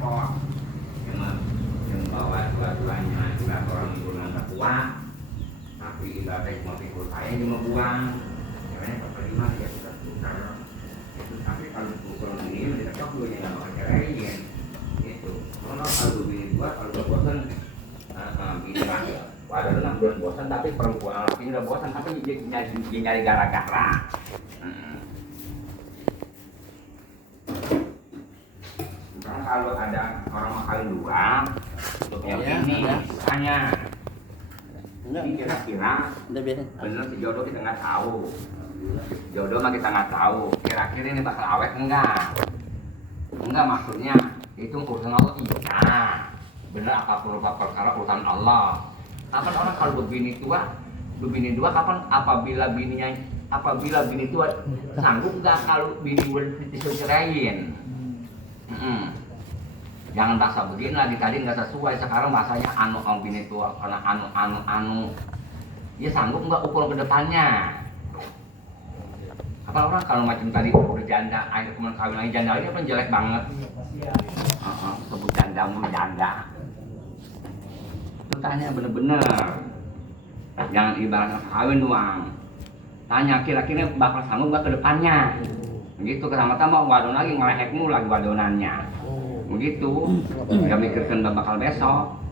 repot. Yang bawa dua-duanya juga orang itu nggak kuat, tapi ibaratnya cuma pikir saya cuma buang. Caranya bagaimana ya kita tukar. Tapi kalau ukur ini kita cocok dua yang nggak bakal ceraiin. Itu. Kalau begini dua, kalau udah bosan, begini lah. Waduh, 6 bulan bosan, tapi perempuan laki udah bosan, tapi nyari gara-gara. Misalnya kalau ada orang makan dua, untuk yang ini, misalnya, ini kira-kira bener si jodoh kita nggak tahu. Jodoh mah kita nggak tahu. Kira-kira ini bakal awet enggak? Enggak, maksudnya itu urusan Allah iya. Bener apapun perkara urusan Allah. Kapan orang kalau berbini dua kapan apabila bini tua sanggup nggak kalau bini udah diceraiin. Jangan bahasa begini lagi, tadi nggak sesuai, sekarang bahasanya bini tua karena ya sanggup nggak ukur ke depannya. Apa orang kalau macam tadi udah janda, akhirnya kemudian kawin lagi janda lagi kan jelek banget. Sebut janda mulu janda. Itu tanya bener-bener, jangan ibaratnya kawin doang. Tanya kira-kira bakal sanggup nggak ke depannya. Begitu sama-sama wadon lagi ngelehekmu lagi wadonannya. Begitu, nggak mikirkan bakal besok.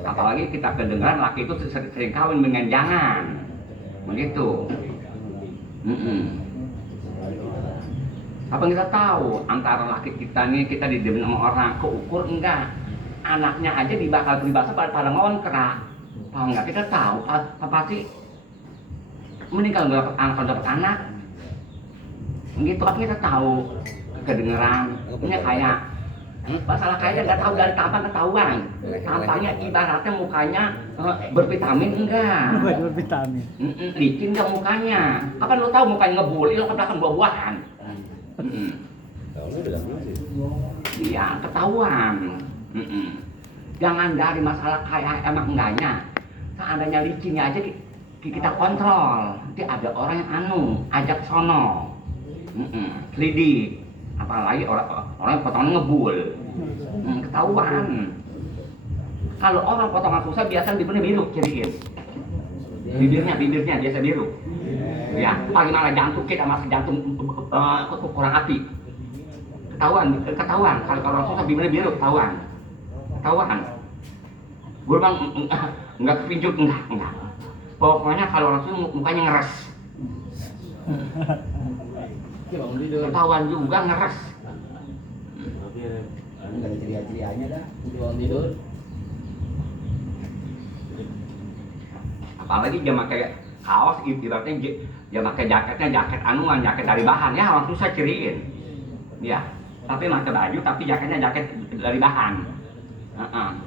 Apalagi kita kedengaran laki itu sering kawin dengan jangan. Begitu. Apa kita tahu antara laki kita nih kita didemen sama orang keukur enggak? Anaknya aja dibakal peribahasa pada ngontrak. Paham nggak? Kita tahu apa sih? Mending kalau dapat anak, kalau dapat anak, gitu. Apa kita tahu kedengeran? Ini kayak masalah kayaknya nggak tahu dari kapan ketahuan. Tampaknya ibaratnya mukanya bervitamin enggak? Bervitamin. Licin nggak mukanya? Kapan lo tahu mukanya ngebul? Lo kan buah-buahan. Iya, ketahuan. Jangan dari masalah kaya emang enggaknya. Seandainya licinnya aja kita kontrol. Nanti ada orang yang ajak sono. Selidik. Apalagi orang yang potongan ngebul. Ketahuan. Kalau orang potongan susah biasanya bibirnya biru ciriin. Bibirnya biasa biru. Ya, paling malah jantung kita masih jantung kurang api. Ketahuan. Kalau orang susah bibirnya biru ketahuan. Gue bang nggak kepincut enggak. Pokoknya kalau orang susah mukanya ngeres. Ketahuan juga ngeres. Nggak ada ceria-cerianya dah. Uang tidur. Apalagi dia pakai kaos, ibaratnya dia pakai jaket anuan, jaket dari bahan, ya orang susah ciriin. Ya, tapi pakai baju, tapi jaketnya jaket dari bahan.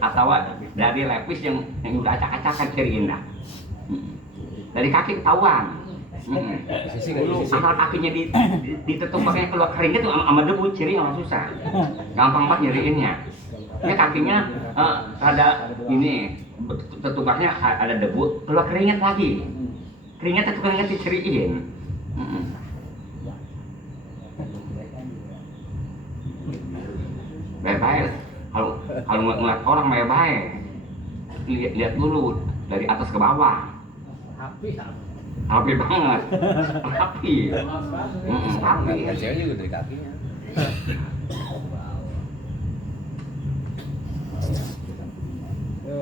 Atau dari lepis yang udah acak-acakan ciriin dah. Dari kaki ketahuan. Asal kakinya ditutup pakai keluar keringet tuh sama debu ciri orang susah. Gampang banget nyeriinnya. Ini kakinya ada ini tetupaknya ada debu keluar keringet lagi. Keringet diceriin. Baik-baik. Kalau ngeliat orang baik-baik, lihat dulu dari atas ke bawah. Rapi banget. Rapi. Cewek juga dari kakinya.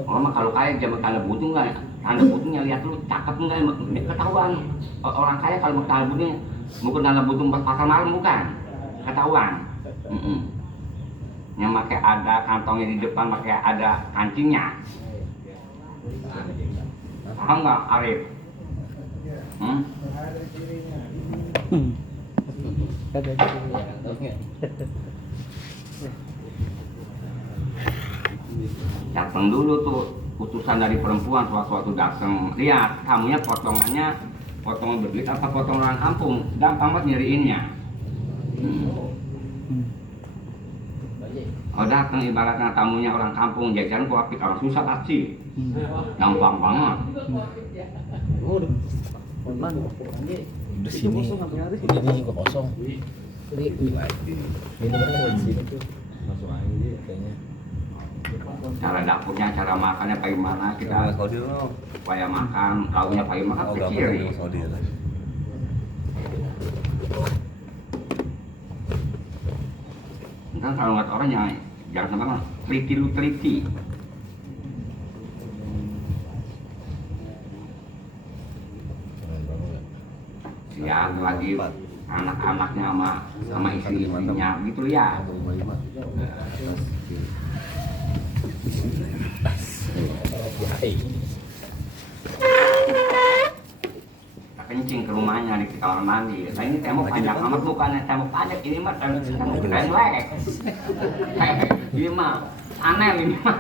Mama kalau kaya jangan tanda butuh nggak? Tanda butuhnya lihat dulu cakep nggak? Ketahuan. Orang kaya kalau mau tanda butuhnya, bukan tanda butuh pasar malam bukan? Ketahuan. Yang pakai ada kantongnya di depan, pakai ada kancingnya. Paham nggak, Arif? Datang dulu tuh utusan dari perempuan, suatu datang, lihat kamunya potongan berbelit apa potong orang kampung, gampang banget nyariinnya. Oh datang ibaratnya tamunya orang kampung, jajan gua pikir orang susah pasti, gampang banget. Udah sini. Ini kosong. Ini cara dapurnya, cara makannya bagaimana kita supaya makan, lauknya bagaimana kecil. Kan kalau ngeliat orang jangan sampai teliti lu teliti. Ya lagi anak-anaknya sama istri-istrinya gitu ya. Kencing ke rumahnya di kamar mandi. Nah ini tembok panjang amat, bukannya tembok panjang, ini mah tembok lek. Ini mah aneh ini mah.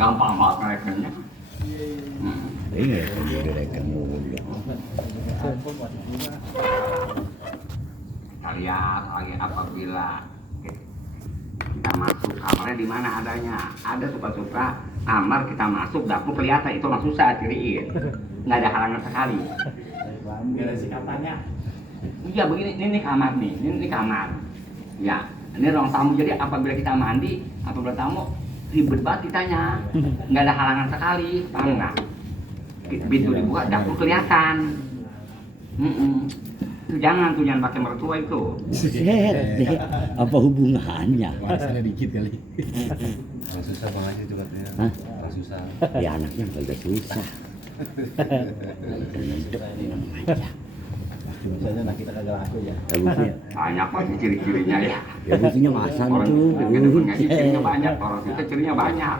Gampang banget merekanya. Iya, direkan mobil. Kita lihat lagi apabila kita masuk kamarnya di mana adanya. Ada suka-suka kamar kita masuk dapur kelihatan, itu langsung susah ciriin. Nggak ada halangan sekali. Nggak ada sikatannya. Iya begini, ini kamar nih, ini kamar. Ya, ini ruang tamu. Jadi apabila kita mandi, apabila tamu ribet banget kitanya, nggak ada halangan sekali, paham nggak? Pintu dibuka, dapur kelihatan. Itu jangan pakai mertua itu. Set deh, apa hubungannya? Bahasanya dikit kali. Orang susah bang aja juga katanya. Hah? Orang susah. Ya anaknya agak susah. Biasanya anak kita kagak laku ya. Bagusnya, Banyak pasti ciri-cirinya ya. ya buktinya masan Orang tuh. yang ngaji cirinya banyak, orang kita cirinya banyak.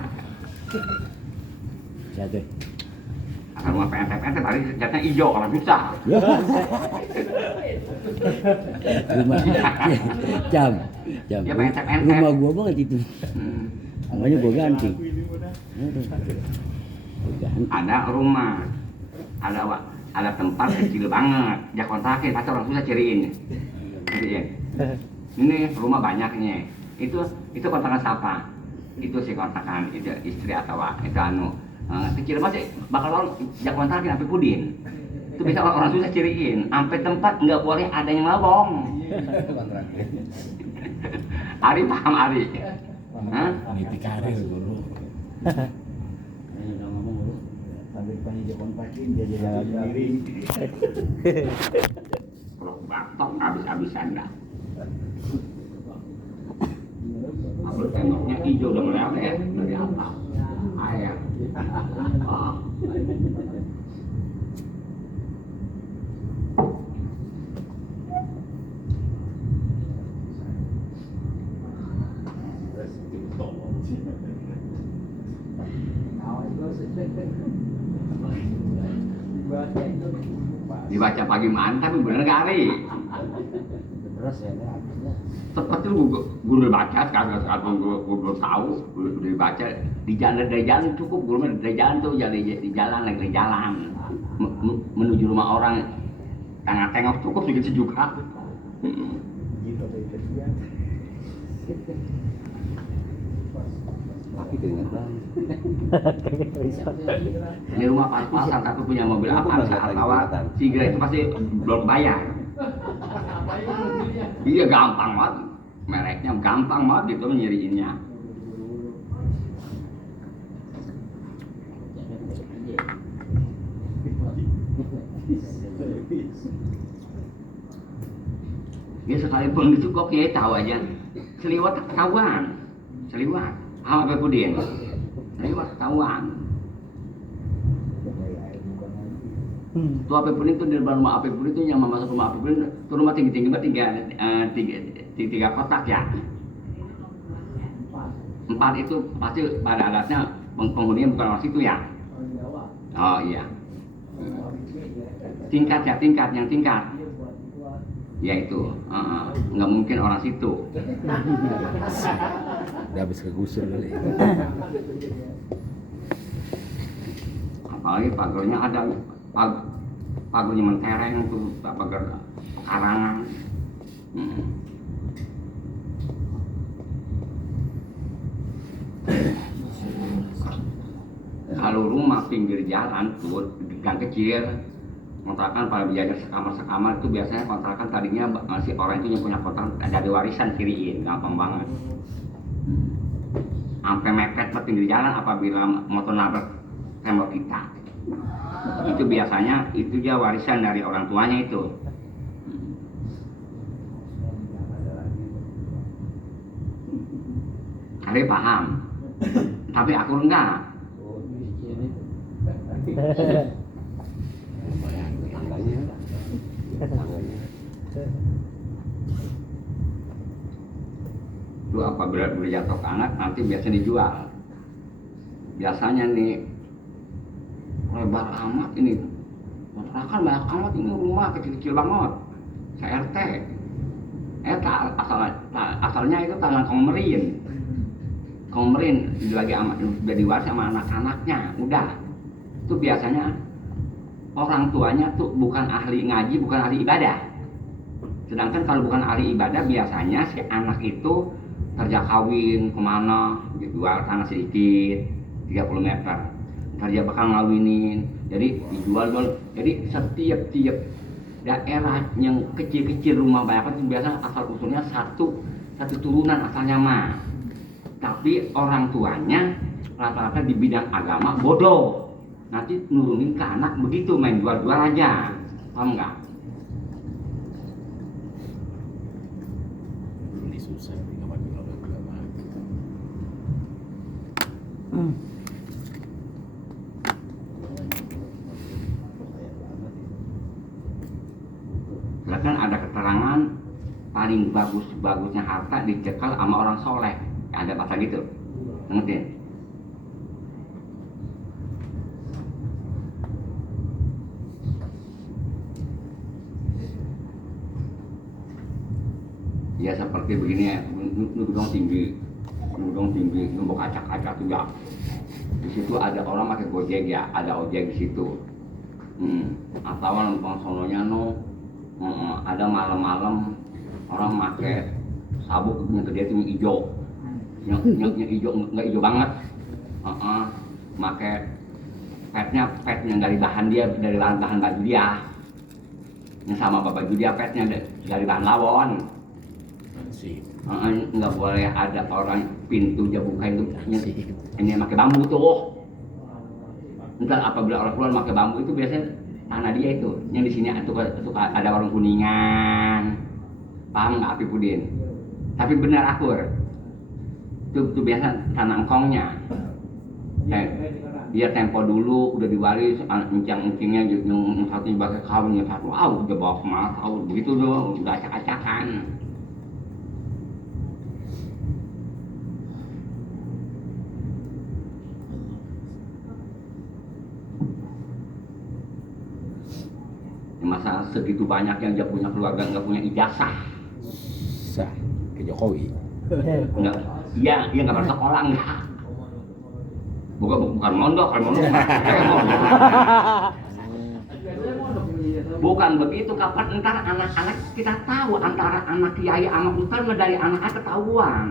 Satu. Kalau mau PNT tadi jatnya hijau, orang susah. Rumah, jam. Ya, PNT. Rumah gua banget itu. Makanya gua ganti. Ada rumah, ada tempat kecil banget, ya kontakin, pasti orang susah ciriin. Gitu ya. Ini rumah banyaknya. Itu kontrakan siapa? Itu si kontrakan itu istri atau itu kecil masih bakal orang jak kontrakin sampai pudin. Itu bisa orang susah ciriin. Sampai tempat nggak boleh ada yang ngomong. Kontraknya. Ari paham Ari? Hah? Niti karir guru. Udah ngomong lu. Sampai depannya dia kontrakin, dia jalan sendiri. Kalau batok habis-habisan dah. Apel temboknya hijau udah meleleh dari apa? Air. Ah. Dibaca pagi mana tapi bener gak Ari? Terus ya, Seperti guru baca sekarang guru belum tahu, guru dibaca di jalan dari jalan cukup, guru dari jalan tuh di jalan lagi jalan menuju rumah orang tengok cukup segitu juga. Laki keringat banget. Ini rumah pas-pasan tapi punya mobil Avanza atau Sigra itu pasti belum bayar. Iya gampang banget, mereknya gampang banget gitu nyiriinnya. Ya sekalipun gitu kok kita tahu aja, seliwat ketahuan, seliwat, apa Pudin, seliwat ketahuan. Tuh Apipun itu di depan rumah Apipun itu yang masuk rumah Apipun itu rumah tinggi-tinggi tiga kotak ya. 4 itu pasti pada adatnya penghuninya bukan orang situ ya. Oh iya. Tingkat yang tingkat. Ya itu, nggak mungkin orang situ. Udah habis kegusur kali. Apalagi pagarnya ada pagarnya mentereng tuh, pagar karangan. Kalau rumah pinggir jalan tuh gang kecil, kontrakan pada berjajar sekamar itu biasanya kontrakan tadinya masih orang itu yang punya kontrakan dari warisan kiriin, gampang banget. sampai mepet ke pinggir jalan apabila motor nabrak tembok kita. Itu biasanya itu dia warisan dari orang tuanya itu. Hari paham, tapi aku enggak. Lumayan tetangganya. Itu apabila udah jatuh ke anak nanti biasanya dijual. Biasanya nih lebar amat ini, kontrakan banyak amat ini rumah kecil-kecil banget, CRT. Asalnya itu tanah Komerin. Komerin lagi amat udah diwaris sama anak-anaknya, udah. Itu biasanya orang tuanya tuh bukan ahli ngaji, bukan ahli ibadah. Sedangkan kalau bukan ahli ibadah biasanya si anak itu kerja kawin kemana, dijual tanah sedikit 30 meter. Ntar dia bakal ngawinin, jadi dijual. Jadi setiap daerah yang kecil-kecil rumah banyak itu biasa asal usulnya satu turunan asalnya mah. Tapi orang tuanya rata-rata di bidang agama bodoh. Nanti nurunin ke anak begitu, main jual-jual aja. Paham nggak? Ini susah nih kapan agama. Kan ada keterangan paling bagusnya harta dicekal sama orang soleh. Ada pasal gitu, ngerti? Ya seperti begini ya, nudong tinggi, nembok acak-acak tuh ya. Di situ ada orang pakai gojek ya, ada ojek di situ. Atau lempang sononya ada malam-malam orang pakai sabuk yang gede itu hijau. Yang hijau nggak hijau banget, pakai petnya dari bahan dia, dari bahan baju dia, yang sama baju dia petnya dari bahan lawon. Nggak boleh ada orang pintu dia buka itu ini pakai bambu tuh. Ntar apabila orang keluar pakai bambu itu biasanya tanah dia itu, yang di sini suka ada warung kuningan, paham nggak Api Pudin? Tapi benar akur. Itu biasa tanah engkongnya. Dia tempo dulu udah diwaris, encang-encingnya yang satu pakai kawin, yang satu udah bawa kemana tahu begitu doang, udah acak-acakan. Masa segitu banyak yang dia punya keluarga nggak punya ijazah. Sah ke Jokowi. Enggak, iya nggak pernah sekolah enggak. Bukan mondok, kalau mondok bukan begitu. Kapan entar anak-anak kita tahu antara anak kiai sama ustaz dari anaknya ketahuan.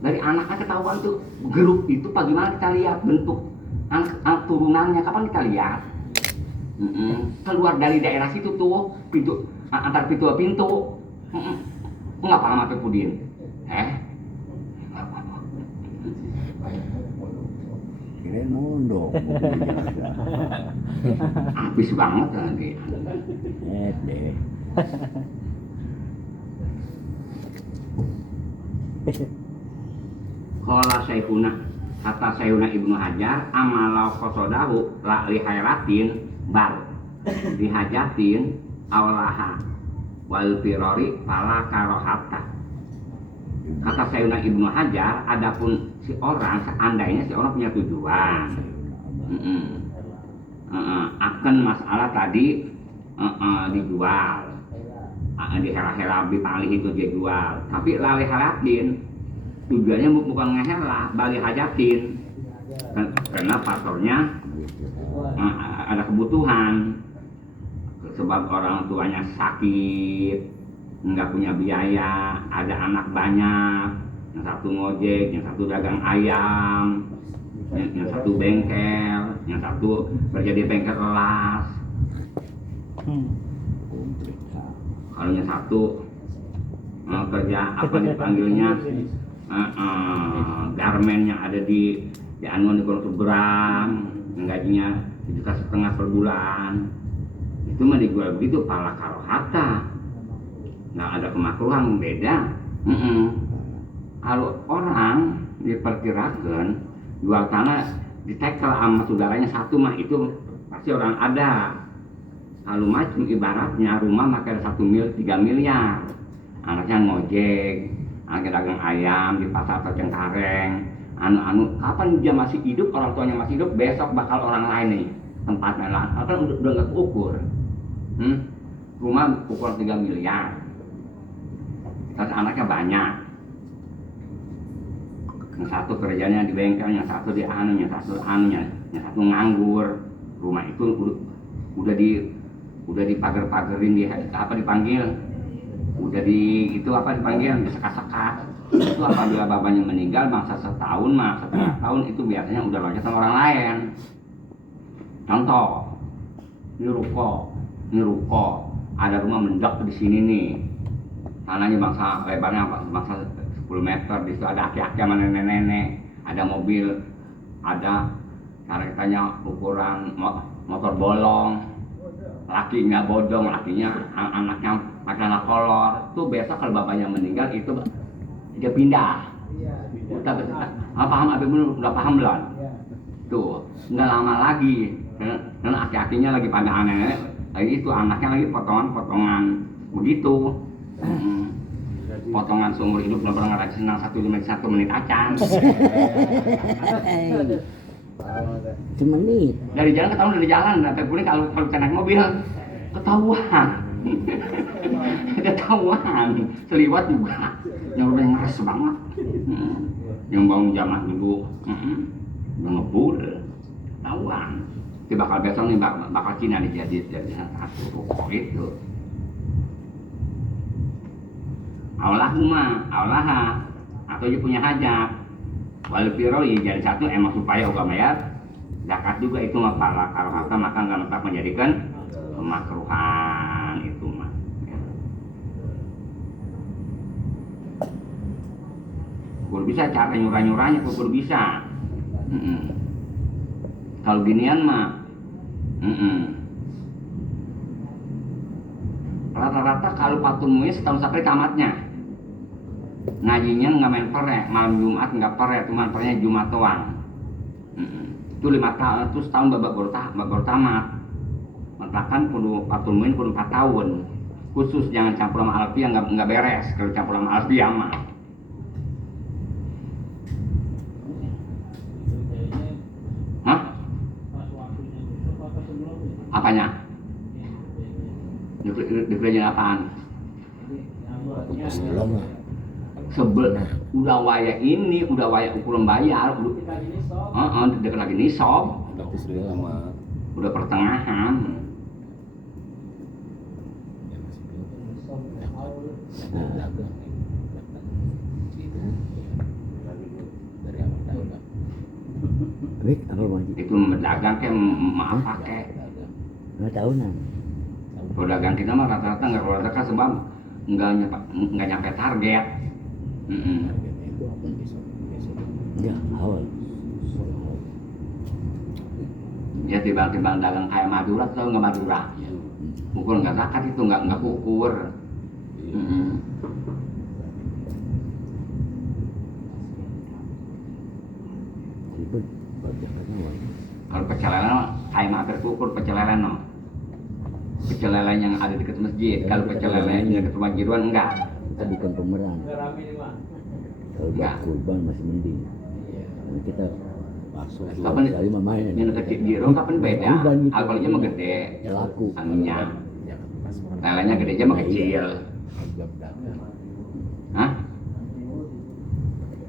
Dari anaknya ketahuan tuh grup itu bagaimana kita lihat bentuk anak turunannya, kapan kita lihat? Keluar dari daerah situ tuh pintu antar pintu nggak paham Api Pudin. Kirain mondok. Habis banget nanti. Deh. Qala Syekhuna, kata Syekhuna Ibnu Hajar, amalau qasodahu la li khairatin bal dihajatin awlaha wal firari fala karohata. Kata Syekhuna Ibnu Hajar, adapun si orang seandainya si orang punya tujuan akan masalah tadi dijual, di hera-hera bipalih itu dia jual, tapi lali halatin tujuannya bukan ngehela, bali hajatin karena faktornya ada kebutuhan, sebab orang tuanya sakit, nggak punya biaya, ada anak banyak, yang satu ngojek, yang satu dagang ayam, yang satu bengkel, yang satu kerja di bengkel kelas. Kalau yang satu kerja apa dipanggilnya Garmennya ada di anu di Gunung Seberang, yang gajinya 1,5 juta per bulan. Itu mah dijual begitu pala karo harta. Nggak ada kemakruhan, beda. Kalau orang diperkirakan jual tanah ditekel sama saudaranya satu mah itu pasti orang ada. Kalau macam ibaratnya rumah makai 1 miliar 3 miliar, anaknya ngojek, anaknya dagang ayam di pasar atau Cengkareng, kapan dia masih hidup, orang tuanya masih hidup, besok bakal orang lain nih tempatnya lah, kan udah nggak keukur. Rumah ukuran 3 miliar, terus anaknya banyak. Yang satu kerjanya di bengkel, yang satu di yang satu nganggur. Rumah itu udah dipager-pagerin, apa dipanggil? Udah dipanggil, disekat-sekat. Itu apabila bapaknya meninggal masa setahun setengah tahun itu biasanya udah loncat sama orang lain. Contoh, ini ruko, ada rumah mendak di sini nih. Tanahnya bangsa lebarnya bangsa 10 meter, di situ ada aki-aki sama nenek-nenek, ada mobil, ada karetanya ukuran motor bolong, lakinya bodong, anaknya pakai anak kolor. Tuh besok kalau bapaknya meninggal itu dia pindah. Paham Abi udah paham belum? Tuh nggak lama lagi, dan aki-akinya lagi pada aneh, lagi itu anaknya lagi potongan begitu. Potongan seumur hidup belum pernah ngerasain senang 1 menit acan. Semenit. Dari jalan ketahuan dari jalan, tapi pulang kalau kita naik mobil ketahuan. Ketahuan, seliwat juga. Yang udah ngeres banget. Yang bangun zaman dulu, udah ngebul, ketahuan. Itu bakal besok nih bakal Cina jadi satu itu. Allah atau dia punya hajat. Walau piro jadi satu emang supaya uga bayar zakat juga itu mah pala kalau harta maka nggak tetap menjadikan kemakruhan itu mah. Kur bisa cara nyurah-nyurahnya kur bisa. Kalau ginian mah rata-rata kalau patunnya setahun sampai tamatnya. Ngajinya nggak main pere, malam Jumat nggak pere, cuma perenya Jumat doang. Itu 5 tahun, terus tahun babak baru tamat. Matakan kudu patumuin kudu 4 tahun. Khusus jangan campur sama alfia, nggak beres kalau campur sama alfia mah. Hah? Apanya? Dipilihnya apaan? Sebelum lah. Udah waya ini, udah waya ukuran bayar, dekat lagi nisab. Berarti sudah lama. Udah pertengahan. Dagang. Itu dari awal dagang. Baik, apa lagi? Itu dagang kayak maaf pakai. 2 tahunan. Kalau dagang kita mah rata-rata nggak keluar zakat sebab nggak nyampe target. Harganya itu apa besok? Ya, awal. Ya timbang-timbang dagang kayak Madura atau nggak Madura. Ukur nggak zakat itu nggak ukur. Ribet, bajakannya awal. Kalau pecel lele kayak mampir ukur pecel lele no. Pecel lele yang ada dekat masjid. Kalau pecel lele yang dekat rumah Jiruan enggak. Kita bukan pemeran. Kalau buat kurban masih mending. Karena kita masuk Kapan kali mamanya. yang kecil Jiruan kapan beda? Alkoholnya mah gede. Ya laku. Anunya. Lelenya gede aja mah kecil. Harga dagang. Hah?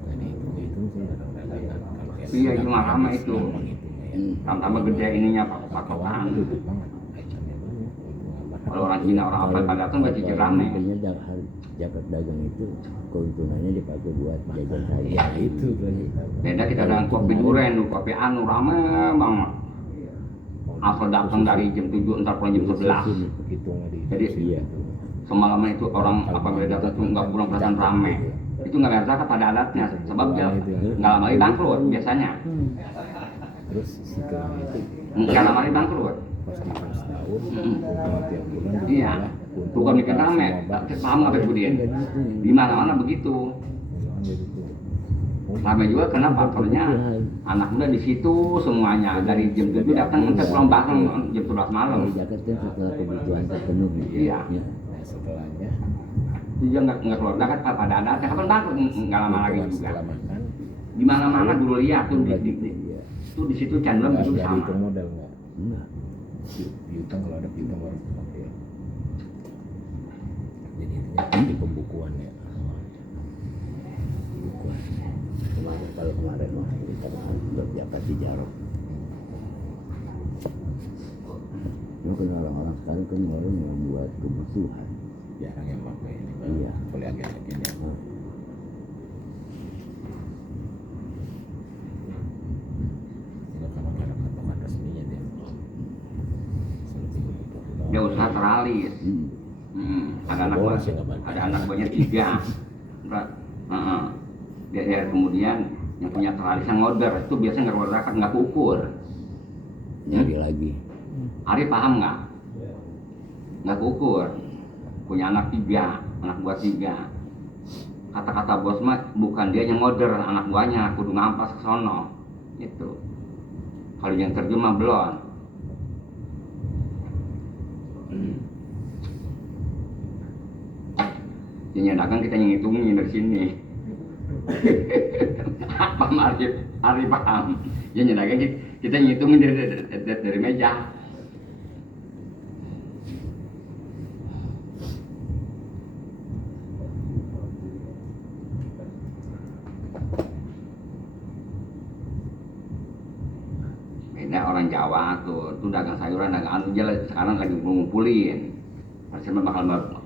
Tadi itu dagang. Iya itu mah lama itu. Tambah gede ininya patokan. Kalau orang Cina orang apa pada tuh nggak cicil rame. Sebenarnya zakat dagang itu keuntungannya dipakai buat jajan saja. Ya itu berarti. Beda kita dengan kopi duren, kopi anu rame banget. Asal datang dari jam 7 entar pulang jam 11. Begitu nggak di. Jadi Iya. semalaman itu orang apabila datang tuh nggak pulang perasaan rame. itu nggak bayar zakat pada adatnya, sebab dia Itu ya. nggak lama lagi bangkrut biasanya. Terus si kelang itu Nggak lama lagi bangkrut. pas dihitung setahun, Mm-mm. kalau tiap bulan Iya. dijual, Bukan bikin rame. Paham nggak Bebudin? Di mana-mana begitu. Rame juga karena faktornya anak muda di situ semuanya dari jam 7 datang sampai pulang bareng jam 11 malam. Kalau zakat kan setelah kebutuhan terpenuhi. Iya. Ya. Nah, setelahnya Dia nggak keluar zakat pada adatnya. Kapan bangkrut nggak lama lagi juga. setelah makan Di mana-mana guru lihat tuh tuh di situ cenderung nggak itu nggak sama. dihitung modal nggak Enggak. piutang, kalau ada piutang baru pakai. Jadi intinya di pembukuan ya. Kalau kemarin mah kita buat zakat di Jarok. Mungkin orang-orang sekarang kan orang yang membuat kebutuhan. Jarang yang pakai ini. Iya. Boleh agak-agak ini. Tinggal kalau ada patokan resminya dia. Seperti itu. Dia usaha teralis. Ada anak Orang buah, sih nggak banyak. ada anak buahnya 3. Dia kemudian yang punya teralis yang order itu biasanya nggak keluar zakat, nggak kukur. Nyari lagi. Ari paham nggak? Nggak kukur. Punya anak 3, anak buah 3. Kata-kata bos mah bukan dia yang order, anak buahnya kudu ngampas ke sono. Itu. Kalau yang terjemah belum. Yang dagang kita yang ngitungin dari sini. Apa Ari paham? Yang dagang kita ngitungin dari meja. Beda orang Jawa tuh dagang sayuran, dagang anu dia sekarang lagi ngumpulin. Pasti bakal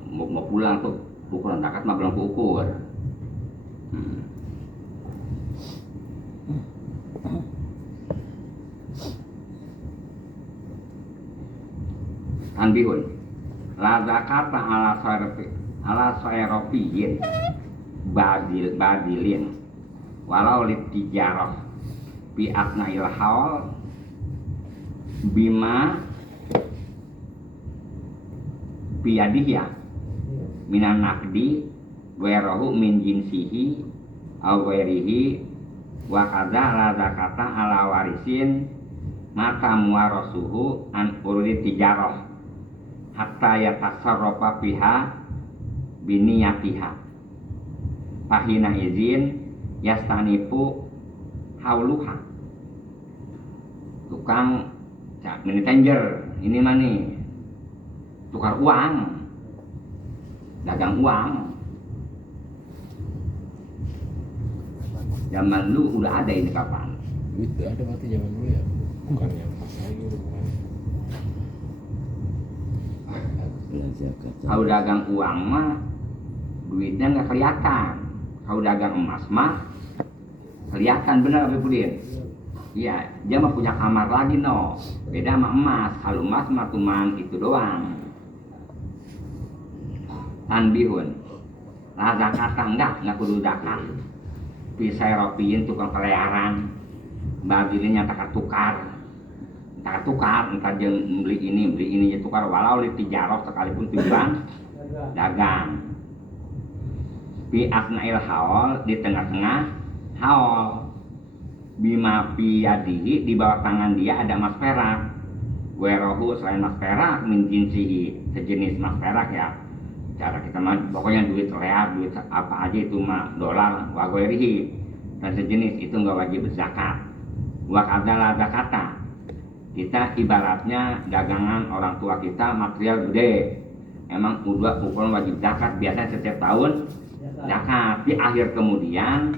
mau pulang tuh, ukuran zakat mah belum kuukur. Tanbihun, la zakata ala sayrofiyin badilin walau litijarah bi asnail haul bima biyadihya minan nakdi werahu min jinsihi aw wairihi wa kadza la zakata ala warisin maka muwarasuhu an urdi tijarah hatta yatasarrafa fiha biniyatiha fahina izin yastanifu hauluha. Tukang mini tender ini mah nih tukar uang, dagang uang. Zaman dulu udah ada ini kapan? Duit udah ada berarti zaman dulu ya. Bukan yang pas lagi udah bukan. Zakat. Kalau dagang uang mah duitnya nggak kelihatan. Kalau dagang emas mah kelihatan, bener Abi Budin. Iya, dia mah punya kamar lagi no. Beda sama emas. Kalau emas mah cuman itu doang. Tanbihun, lah zakat enggak kudu zakat. Pisai ropiin tukang kelearan, baginya nyata tukar, entar jeung beli ini ya tukar walau li tijarah sekalipun tujuan dagang. Fi asnail haul di tengah-tengah haul bima piyadihi di bawah tangan dia ada emas perak. Werohu selain emas perak min jinsihi sejenis emas perak ya. Cara kita mah pokoknya duit real, duit apa aja itu mah dolar wa ghairihi dan sejenis itu enggak wajib zakat. Wa kadzala zakata. Kita ibaratnya dagangan orang tua kita material gede. Emang udah ukuran wajib zakat biasa setiap tahun zakat. Di akhir kemudian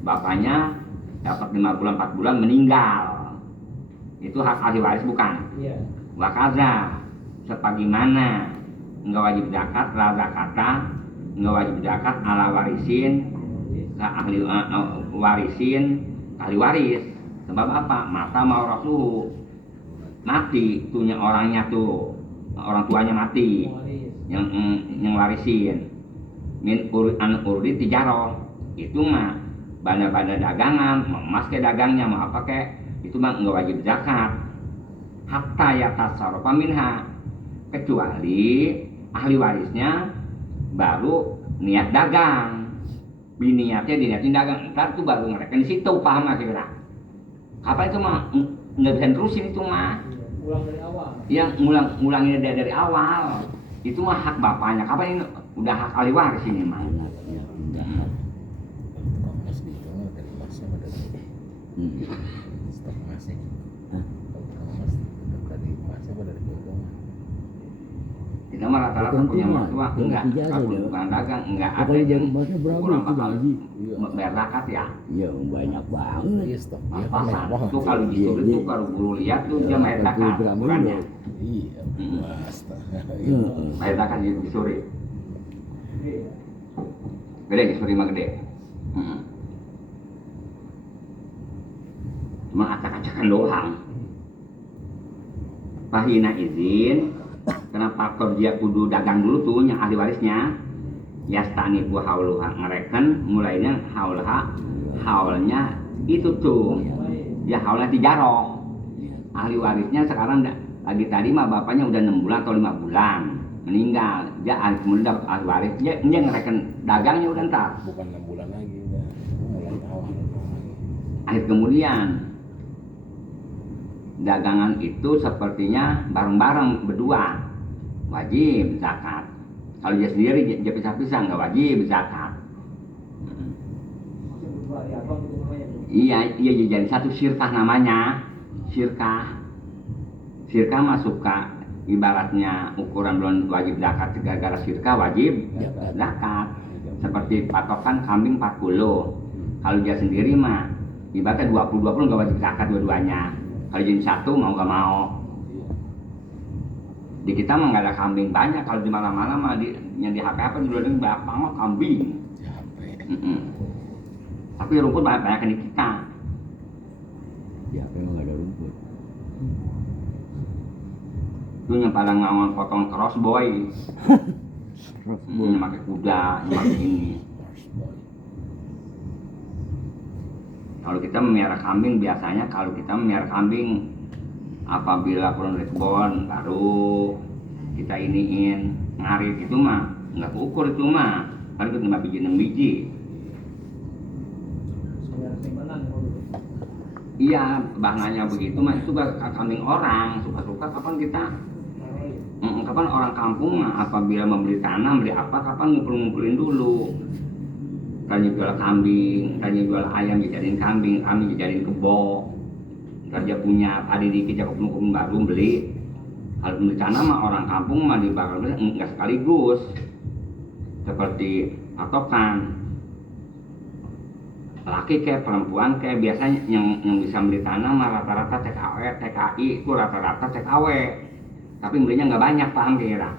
bapaknya dapat 5 bulan 4 bulan meninggal. Itu hak ahli waris bukan? Iya. Wa kadza sebagaimana enggak wajib zakat, la zakata, enggak wajib zakat ala warisin, ke ahli warisin, ahli waris. Sebab apa? Mata mau rasuhu mati, tuhnya orangnya tuh, orang tuanya mati, yang warisin. Min an urdi tijarah, itu mah banda-banda dagangan, mau emas ke dagangnya, mau apa kek, itu mah nggak wajib zakat. Hatta yatasarrafa minha, kecuali ahli warisnya baru niat dagang, biniatnya diniatin dagang, ntar tuh baru ngereken di situ, paham nggak kira? Apa itu mah nggak bisa terusin itu mah. Ulang dari awal. Yang ngulangin dari awal, itu mah hak bapaknya. Kapan ini udah hak ahli waris ini mah. Anaknya pindah hak. Tukang emas dijual dari emasnya pada stok emasnya. Hah? Tukang emas dari emasnya pada dari potongan. Kita mah rata-rata Bukan punya cuma, mertua yang enggak, ijazah kalau dia. bukan dagang enggak Nah, ada kalau yang dari emasnya berapa kurang itu bakal gaji? bayar zakat ya. Iya banyak banget. Iya stok dia kan Pas-pasan mewah. tuh kalau di Iya, situ iya. tuh kalau guru lihat tuh dia bayar 80 zakat gram ukurannya. itu. Iya, Hmm. basta. Heeh. Bayar zakat di sore. Gede di sore mah gede. Cuma acak-acakan doang. Pahina izin, kenapa faktor dia kudu dagang dulu tuh yang ahli warisnya. Yastani bu hauluha ngereken mulainya haulnya itu tuh ya haulnya tijaroh. Ahli warisnya sekarang lagi tadi mah bapaknya udah 6 bulan atau 5 bulan meninggal, dia kemudian dapat ahli waris, dia ngereken dagangnya udah ntar Bukan 6 bulan lagi udah mulai awal lagi. akhir kemudian dagangan itu sepertinya bareng-bareng berdua wajib zakat. Kalau dia sendiri dia pisah-pisah nggak wajib zakat. Iya jadi satu syirkah namanya. Syirkah masuk ke ibaratnya ukuran belum wajib zakat, gara-gara syirkah wajib zakat. Seperti patokan kambing 40. Kalau dia sendiri mah ibaratnya 20 nggak wajib zakat dua-duanya. Kalau jadi satu mau nggak mau. Di kita mah nggak ada kambing banyak, kalau di malam-malam mah yang di HP dulu ada banyak banget kambing. Di HP. Tapi rumput banyak di kita. Ya memang nggak ada rumput. Itu yang pada ngawal potong crossboy, yang pakai kuda, yang pakai ini. Kalau kita memelihara kambing biasanya kalau kita memelihara kambing apabila kurang dari kebon baru kita iniin ngarit itu mah nggak keukur itu mah paling itu 5 biji 6 biji. Iya bahannya begitu mah itu kambing orang suka-suka kapan kita kapan orang kampung mah apabila membeli tanah beli apa kapan ngumpulin dulu. Tanya jual kambing, tanya jual ayam dijadiin kambing, kami dijadiin kebo. Kerja punya ada dikit kebun baru beli. Kalau beli tanah mah orang kampung mah dibakar enggak sekaligus. Seperti patokan. Laki kayak perempuan kayak biasanya yang bisa beli tanah mah rata-rata TKW, TKI itu rata-rata TKW. Tapi belinya nggak banyak paham kira.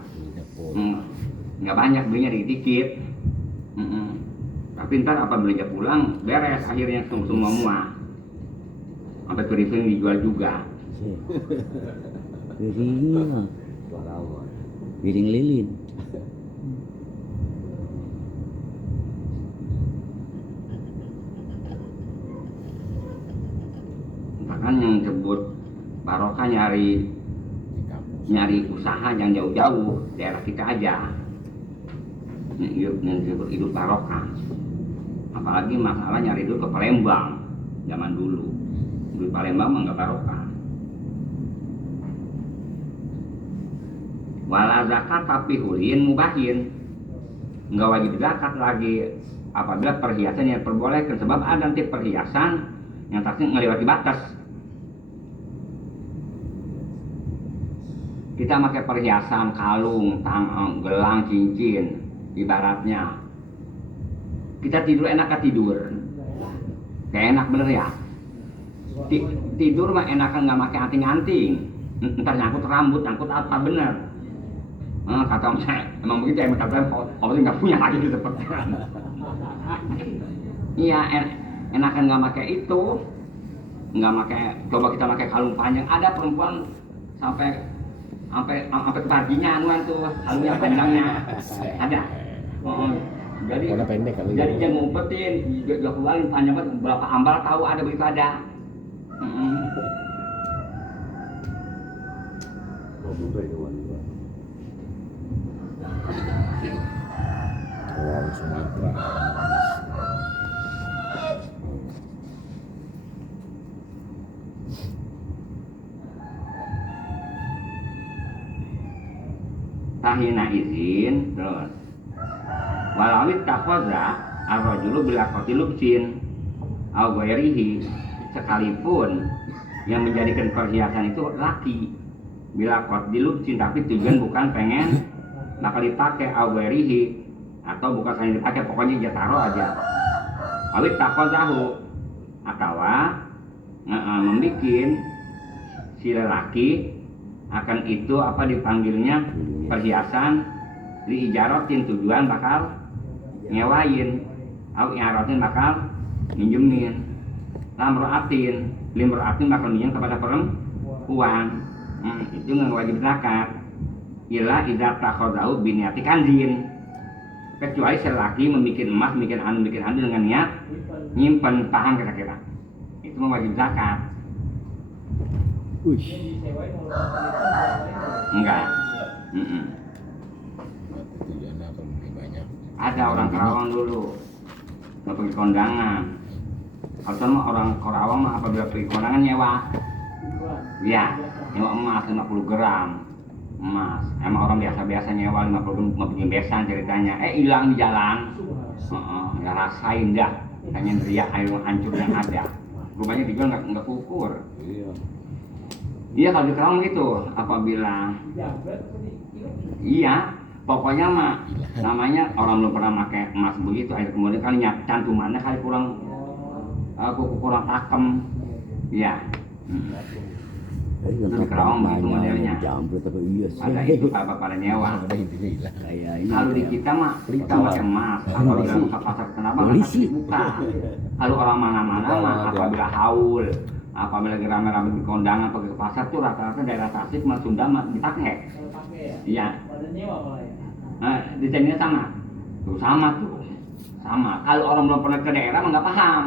Nggak banyak belinya dikit-dikit. Tapi ntar apa belinya pulang beres akhirnya semua muah. Sampai piring dijual juga. Piringnya mah piring lilin. Bahkan yang disebut barokah nyari usaha yang jauh-jauh daerah kita aja. Yang disebut hidup barokah. Apalagi masalah nyari duit ke Palembang zaman dulu. Di Palembang mah nggak barokah. Wala zakat tapi hulin mubahin, nggak wajib zakat lagi apabila perhiasan yang diperbolehkan, sebab ada nanti perhiasan yang pasti melewati batas. Kita pakai perhiasan kalung, gelang, cincin, ibaratnya kita tidur enak tidur, kayak enak bener ya. Tidur mah enakan nggak pakai anting-anting, ntar nyangkut rambut, nyangkut apa bener. Kata om saya emang begitu ya, kata om itu nggak punya lagi gitu. Iya enakan nggak pakai itu, nggak pakai. Coba kita pakai kalung panjang, ada perempuan sampai ke paginya anuan tuh kalungnya panjangnya ada. Jadi Karena pendek kali. jadi jangan ngumpetin, dia keluarin panjang banget, berapa ambal tahu ada begitu ada. Orang Sumatera. Tahina izin terus walawit takoza ar-rajulu bila qatilubsin au ghairihi, sekalipun yang menjadikan perhiasan itu laki bila qatilubsin tapi tujuan bukan pengen bakal dipakai au ghairihi atau bukan saja dipakai, pokoknya dia taruh aja. Awit takozahu atau membikin si lelaki akan itu apa dipanggilnya perhiasan li ijarotin, tujuan bakal nyewain, au ijarotin bakal minjemin, limroatin bakal minjem kepada perempuan. Itu nggak wajib zakat. Ila idza takhadau biniati kanzin, kecuali selaki membikin emas, bikin anu dengan niat nyimpen, paham kira-kira, itu mah wajib zakat. Enggak. Tujuannya akan lebih banyak. Ada orang Karawang dulu nggak pergi kondangan. Kalau mah orang Karawang mah apabila pergi kondangan nyewa, ya nyewa emas 50 gram emas. Emang orang biasa nyewa 50 gram punya besan ceritanya. Hilang di jalan. Ya rasain dah. Tanya teriak air hancur yang ada. Rumahnya dijual nggak kukur. Iya kalau di Karawang gitu. Apabila iya, pokoknya mah namanya orang belum pernah pakai emas begitu, akhir kemudian kali cantumannya kali kurang takem, ya. Itu di Kerawang begitu modelnya. Ada itu apa pada nyewa. Ada intinya hilang. Kayak ini. Kalau di kita mah kita pakai emas, apabila buka pasar kenapa nggak dibuka. Kalau orang mana-mana mah apabila haul, apabila lagi rame-rame di kondangan pergi ke pasar tuh rata-rata daerah Tasik sama Sunda mah dipakai. Iya. Desainnya sama. Tuh sama. Kalau orang belum pernah ke daerah mah nggak paham.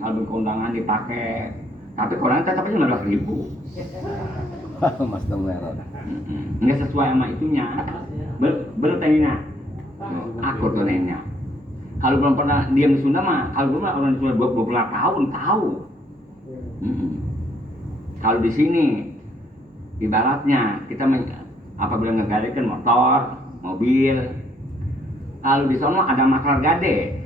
Kalau di kondangan dipakai, tapi kondangan tetap aja 15.000. Mas merah. Nggak sesuai sama itunya. Bertanya. Aku tuh nanya. Kalau belum pernah diam di Sunda mah, kalau belum orang di Sunda 20 tahun tahu. Kalau di sini ibaratnya kita apabila ngegadekan motor, mobil, kalau di sana ada maklar gade.